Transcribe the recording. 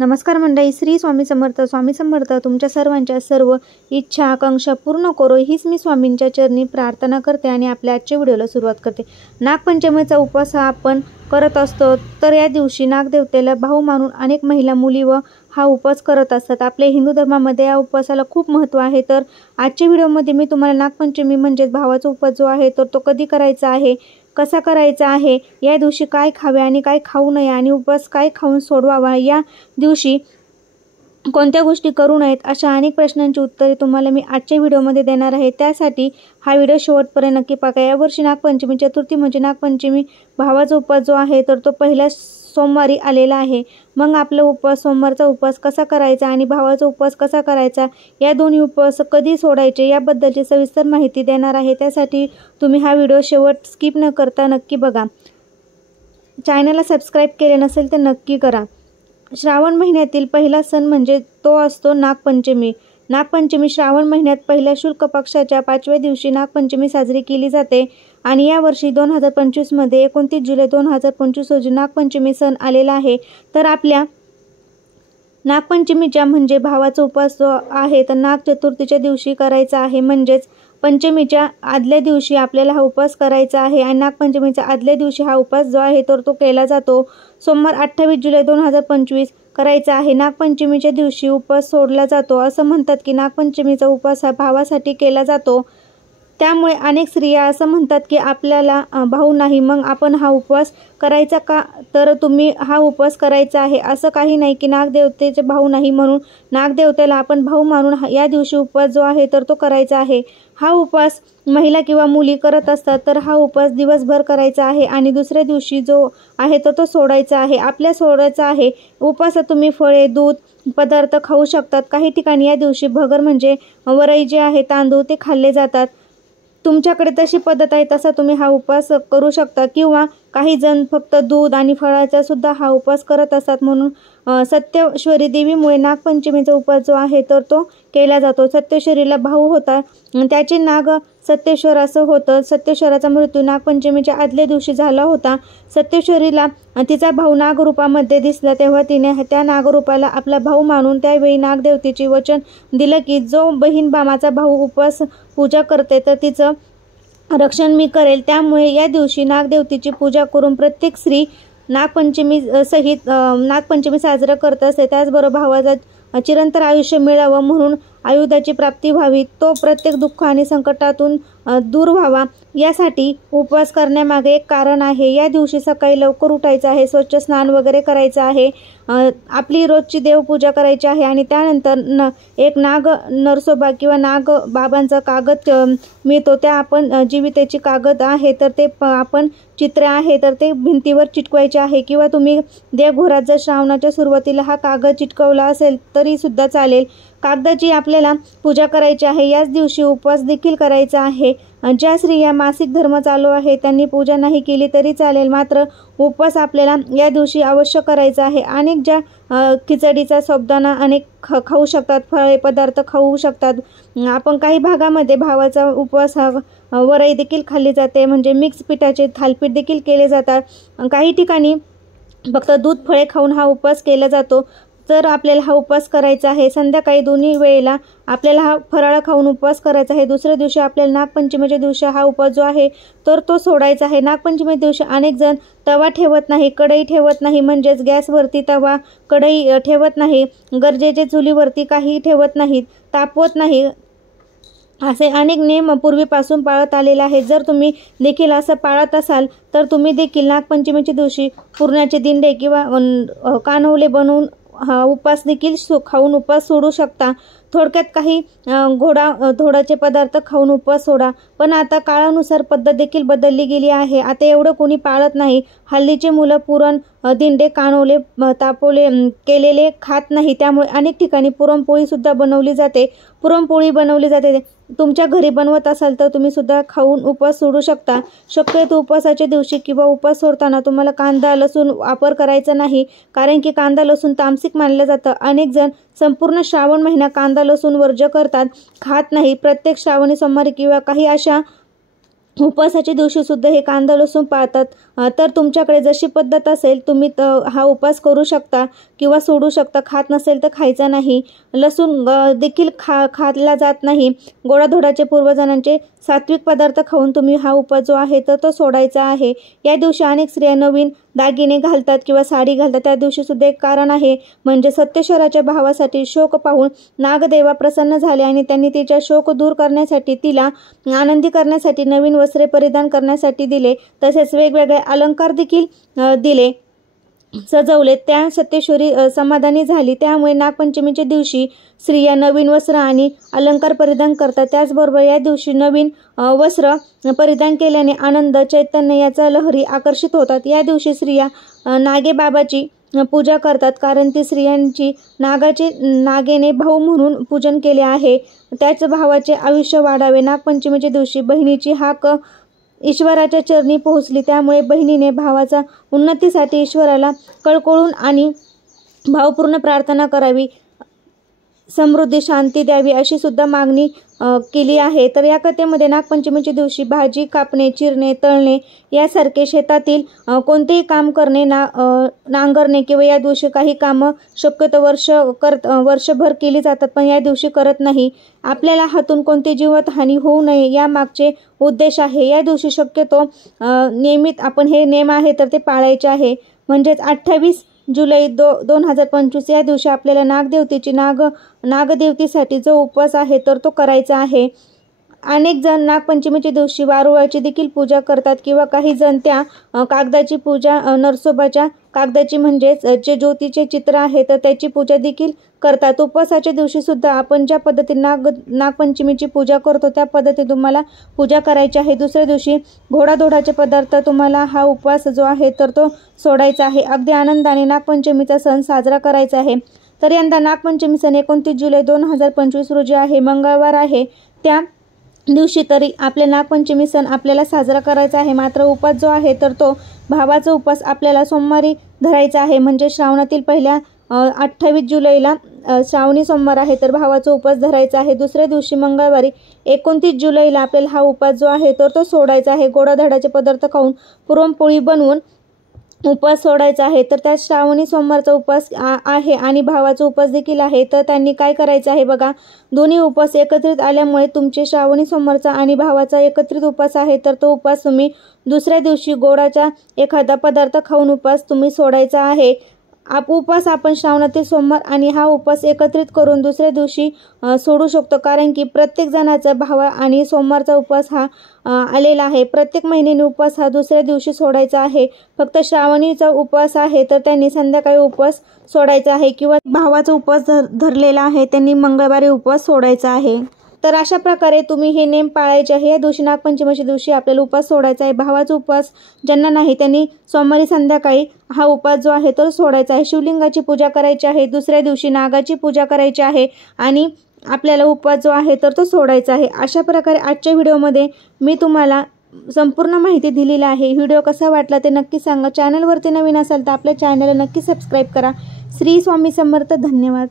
नमस्कार मंडळी, श्री स्वामी समर्थ. स्वामी समर्थ तुमच्या सर्वांच्या सर्व इच्छा आकांक्षा पूर्ण करो हीच मी स्वामींच्या चरणी प्रार्थना करते आणि आपल्या आजच्या व्हिडिओला सुरुवात करते. नागपंचमीचा उपवास हा आपण करत असतो, तर या दिवशी नागदेवतेला भाऊ मानून अनेक महिला मुली व हा उपवास करत असतात. आपल्या हिंदू धर्मामध्ये या उपवासाला खूप महत्त्व आहे. तर आजच्या व्हिडिओमध्ये मी तुम्हाला नागपंचमी म्हणजेच भावाचा उपवास जो आहे तर तो कधी करायचा आहे, कसा करायचा आहे, या दिवशी काय खावे आणि काय खाऊ नये आणि उपवास काय खाऊन सोडवावा, या दिवशी कोणत्या गोष्टी करू नयेत, अशा अनेक प्रश्नांची उत्तरे तुम्हाला मी आजच्या व्हिडिओमध्ये देणार आहे. त्यासाठी हा व्हिडिओ शेवटपर्यंत नक्की बघा. यावर्षी नागपंचमी चतुर्थी म्हणजे नागपंचमी भावाचा उपवास जो आहे तर तो पहिल्या सोमवारी आलेला आहे. मग आपला उपवास सोमवारचा उपवास कसा करायचा आणि भावाचा उपवास कसा करायचा, या दोन्ही उपवास कधी सोडायचे याबद्दलची सविस्तर माहिती देणार आहे. त्यासाठी तुम्ही हा व्हिडिओ शेवट स्किप न करता नक्की बघा. चॅनलला सबस्क्राईब केले नसेल तर नक्की करा. श्रावण महिन्यातील पहिला सण म्हणजे तो असतो नागपंचमी. नागपंचमी श्रावण महिन्यात पहिल्या शुक्ल पक्षाच्या 5व्या दिवशी नागपंचमी साजरी केली जाते आणि यावर्षी 2025 मध्ये 29 जुलै 2025 रोजी नागपंचमी सण आलेला आहे. तर आपल्या नागपंचमीच्या म्हणजे भावाचा उपवास जो आहे तर नाग चतुर्थीच्या दिवशी करायचा आहे, म्हणजेच पंचमीच्या आदल्या दिवशी आपल्याला हा उपवास करायचा आहे आणि नागपंचमीच्या आदल्या दिवशी हा उपवास जो आहे तर तो केला जातो. सोमवार 28 जुलै 2025 करायचा आहे. नागपंचमीच्या दिवशी उपवास सोडला जातो. असं म्हणतात की नागपंचमीचा उपवास हा भावासाठी केला जातो. त्यामुळे अनेक स्त्रिया असं म्हणतात की आपल्याला भाऊ नाही, मग आपण हा उपवास करायचा का? तर तुम्ही हा उपवास करायचा आहे. असं काही नाही की नागदेवतेचे भाऊ नाही म्हणून नागदेवतेला आपण भाऊ मानून या दिवशी उपवास जो आहे तर तो करायचा आहे. हा उपवास महिला किंवा मुली करत असतात, तर हा उपवास दिवसभर करायचा आहे आणि दुसऱ्या दिवशी जो आहे तर तो सोडायचा आहे. आपल्या सोडायचा आहे. उपवासात तुम्ही फळे, दूध पदार्थ खाऊ शकतात. काही ठिकाणी या दिवशी भगर म्हणजे वरई जे आहे तांदूळ ते खाल्ले जातात. तुमच्याकडे तशी पद्धत आहे तसा तुम्ही हा उपवास करू शकता किंवा काही जण फक्त दूध आणि फळाचा सुद्धा हा उपवास करत असतात. म्हणून सत्येश्वरी देवीमुळे नागपंचमीचा उपवास जो आहे तर तो केला जातो. सत्येश्वरीला भाऊ होता, त्याचे नाग सत्येश्वर असं होतं. सत्येश्वराचा मृत्यू नागपंचमीच्या आदल्या दिवशी झाला होता. सत्येश्वरीला तिचा भाऊ नागरूपामध्ये दिसला, तेव्हा तिने त्या नागरूपाला आपला भाऊ मानून त्यावेळी नागदेवतेचे वचन दिलं की जो बहीण बामाचा भाऊ उपवास पूजा करते तर तिचं रक्षण मी करेल. त्यामुळे या दिवशी नागदेवतेची पूजा करून प्रत्येक स्त्री नागपंचमी साजरा करत असते. त्याचबरोबर भावाचा चिरंतन आयुष्य मिळावं म्हणून आयुधाची प्राप्ती व्हावी, तो प्रत्येक दुःख आणि संकटातून दूर व्हावा, यासाठी उपवास करण्यामागे एक कारण आहे. या दिवशी सकाळी लवकर उठायचं आहे, स्वच्छ स्नान वगैरे करायचं आहे, आपली रोजची देवपूजा करायची आहे आणि त्यानंतर एक नाग नरसोबा किंवा नाग बाबांचा कागद मिळतो, त्या आपण जीवितेची कागद आहे तर ते आपण चित्र आहे तर ते भिंतीवर चिटकवायचे आहे किंवा तुम्ही देवघरात जर श्रावणाच्या सुरुवातीला हा कागद चिटकवला असेल तरी सुद्धा चालेल. कागदाची आपल्याला पूजा करायची आहे. याच दिवशी उपवास देखील करायचा आहे. ज्या स्त्रिया मासिक धर्म चालू आहे त्यांनी पूजा नाही केली तरी चालेल, मात्र उपवास आपल्याला या दिवशी अवश्य करायचा आहे. अनेक ज्या खिचडीचा साबुदाणा अनेक खाऊ शकतात, फळे पदार्थ खाऊ शकतात. आपण काही भागामध्ये भावाचा उपवास वरई देखील खाल्ली जाते, म्हणजे मिक्स पिठाचे थालीपीठ देखील केले जातात. काही ठिकाणी फक्त दूध फळे खाऊन हा उपवास केला जातो. तर आपल्याला हा उपवास करायचा आहे. संध्याकाळी दोन्ही वेळेला आपल्याला हा फराळ खाऊन उपवास करायचा आहे. दुसऱ्या दिवशी आपल्याला नागपंचमीच्या दिवशी हा उपवास जो आहे तर तो सोडायचा आहे. नागपंचमी दिवशी अनेक जण तवा ठेवत नाही, कढई ठेवत नाही, म्हणजेच गॅसवरती तवा कढई ठेवत नाही, गरजेचे चुलीवरती काही ठेवत नाहीत, तापवत नाही, असे अनेक नियम पूर्वीपासून पाळत आलेले आहेत. जर तुम्ही देखील असं पाळत असाल तर तुम्ही देखील नागपंचमीच्या दिवशी पुरणाचे दिंडे किंवा कानवले बनवून उपवास देखील खाऊन उपवास सोडू शकता. थोडक्यात काही धोडाचे पदार्थ खाऊन उपवास सोडा. पण आता काळानुसार पद्धत देखील बदलली गेली आहे. आता एवढं कोणी पाळत नाही. हल्लीचे मुलं पुरण, दिंडे, कानवले, तापवले केलेले खात नाही. त्यामुळे अनेक ठिकाणी पुरणपोळी सुद्धा बनवली जाते. पुरणपोळी बनवली जाते. तुमच्या घरी बनवत असाल तर तुम्ही सुद्धा खाऊन उपवास सोडू शकता. शक्यतो उपवासाच्या दिवशी किंवा उपवास सोडताना तुम्हाला कांदा लसूण वापर करायचा नाही, कारण की कांदा लसूण तामसिक मानलं जातं. अनेक जण संपूर्ण श्रावण महिना कांदा लसूण वर्ज्य करतात, खात नाही. प्रत्येक श्रावणी सोमवारी किंवा काही अशा उपवासाच्या दिवशी सुद्धा हे कांदा लसूण पाळतात. तर तुमच्याकडे जशी पद्धत असेल तुम्ही हा उपवास करू शकता किंवा सोडू शकता. खात नसेल तर खायचा नाही. लसूण देखील खाल्ला जात नाही. गोडाधोडाचे पूर्वजांचे सात्विक पदार्थ खाऊन तुम्ही हा उपवास जो आहे तर तो सोडायचा आहे. या दिवशी अनेक स्त्रिया नवीन दागिने घालतात किंवा साडी घालतात. त्या दिवशी सुद्धा एक कारण आहे, म्हणजे सत्येश्वराच्या भावासाठी शोक पाहून नागदेवा प्रसन्न झाले आणि त्यांनी तिचा शोक दूर करण्यासाठी, तिला आनंदी करण्यासाठी नवीन वस्त्रे परिधान करण्यासाठी दिले. तसेच वेगवेगळे अलंकार देखील दिले, सजवले. त्या सत्येश्वरी समाधानी झाली. त्यामुळे नागपंचमीच्या दिवशी स्त्रिया नवीन वस्त्र आणि अलंकार परिधान करतात. त्याचबरोबर या दिवशी नवीन वस्त्र परिधान केल्याने आनंद, चैतन्य याचा लहरी आकर्षित होतात. या दिवशी स्त्रिया नागेबाबाची पूजा करतात, कारण ती स्त्रियांची नागेने भाऊ म्हणून पूजन केले आहे. त्याच भावाचे आयुष्य वाढावे. नागपंचमीच्या दिवशी बहिणीची हाक ईश्वराच्या चरणी पोहोचली. त्यामुळे बहिणीने भावाचा उन्नतीसाठी ईश्वराला कळकळून आणि भावपूर्ण प्रार्थना करावी, समृद्धी, शांती द्यावी अशी सुद्धा मागणी केली आहे. तर या कथेमध्ये नागपंचमीच्या दिवशी भाजी कापणे, चिरणे, तळणे यासारखे शेतातील कोणतेही काम करणे, नांगरणे किंवा या दिवशी काही कामं शक्यतो वर्षभर केली जातात, पण या दिवशी करत नाही. आपल्याला हातून कोणती जीवितहानी होऊ नये या मागचे उद्देश आहे. या दिवशी शक्यतो नियमित आपण हे नेम आहे तर ते पाळायचे आहे. म्हणजेच 28 जुलै 2025 या दिवशी आपल्याला नागदेवतेसाठी जो उपवास आहे तर तो करायचा आहे. अनेक जण नागपंचमीच्या दिवशी वारुळाची देखील पूजा करतात किंवा काही जण त्या कागदाची पूजा, नरसोबाच्या कागदाची म्हणजेच जे ज्योतीचे चित्र आहे तर त्याची पूजा देखील करतात. उपवासाच्या दिवशी सुद्धा आपण ज्या पद्धतीने नागपंचमीची पूजा करतो त्या पद्धतीने तुम्हाला पूजा करायची आहे. दुसऱ्या दिवशी घोडाधोडाचे पदार्थ तुम्हाला हा उपवास जो आहे तर तो सोडायचा आहे. अगदी आनंदाने नागपंचमीचा सण साजरा करायचा आहे. तर यंदा नागपंचमी सण 29 जुलै 2025 रोजी आहे, मंगळवार आहे. त्या दिवशी तरी आपल्या नागपंचमी सण आपल्याला साजरा करायचा आहे. मात्र उपवास जो आहे तर तो भावाचा उपवास आपल्याला सोमवारी धरायचा आहे. म्हणजे श्रावणातील पहिल्या 28 जुलैला श्रावणी सोमवार आहे तर भावाचा उपवास धरायचा आहे. दुसऱ्या दिवशी मंगळवारी 29 जुलैला आपल्याला हा उपवास जो आहे तर तो सोडायचा आहे. गोडाधोडाचे पदार्थ खाऊन पुरणपोळी बनवून उपवास सोडायचा आहे. तर त्या श्रावणी सोमवारचा उपवास आहे आणि भावाचा उपवास देखील आहे. तर त्यांनी काय करायचं आहे बघा, दोन्ही उपवास एकत्रित आल्यामुळे तुमचे श्रावणी सोमवारचा आणि भावाचा एकत्रित उपवास आहे तर तो उपवास तुम्ही दुसऱ्या दिवशी गोडाचा एखादा पदार्थ खाऊन उपवास तुम्ही सोडायचा आहे. उपवास आपण श्रावणातील सोमवार आणि हा उपवास एकत्रित करून दुसऱ्या दिवशी सोडू शकतो, कारण की प्रत्येक जणाचा भावा आणि सोमवारचा उपवास हा आलेला आहे. प्रत्येक महिन्याने उपवास हा दुसऱ्या दिवशी सोडायचा आहे. फक्त श्रावणीचा उपवास आहे तर त्यांनी संध्याकाळी उपवास सोडायचा आहे किंवा भावाचा उपवास धरलेला आहे त्यांनी मंगळवारी उपवास सोडायचा आहे. तर अशा प्रकारे तुम्ही हे नेम पाळायचे आहे. या दिवशी नागपंचमीच्या दिवशी आपल्याला उपवास सोडायचा आहे. भावाचा उपवास ज्यांना नाही त्यांनी सोमवारी संध्याकाळी हा उपवास जो आहे तो सोडायचा आहे. शिवलिंगाची पूजा करायची आहे. दुसऱ्या दिवशी नागाची पूजा करायची आहे आणि आपल्याला उपवास जो आहे तर तो सोडायचा आहे. अशा प्रकारे आजच्या व्हिडिओमध्ये मी तुम्हाला संपूर्ण माहिती दिलेली आहे. व्हिडिओ कसा वाटला ते नक्की सांगा. चॅनलवरती नवीन असाल तर आपल्या चॅनलला नक्की सबस्क्राईब करा. श्री स्वामी समर्थ. धन्यवाद.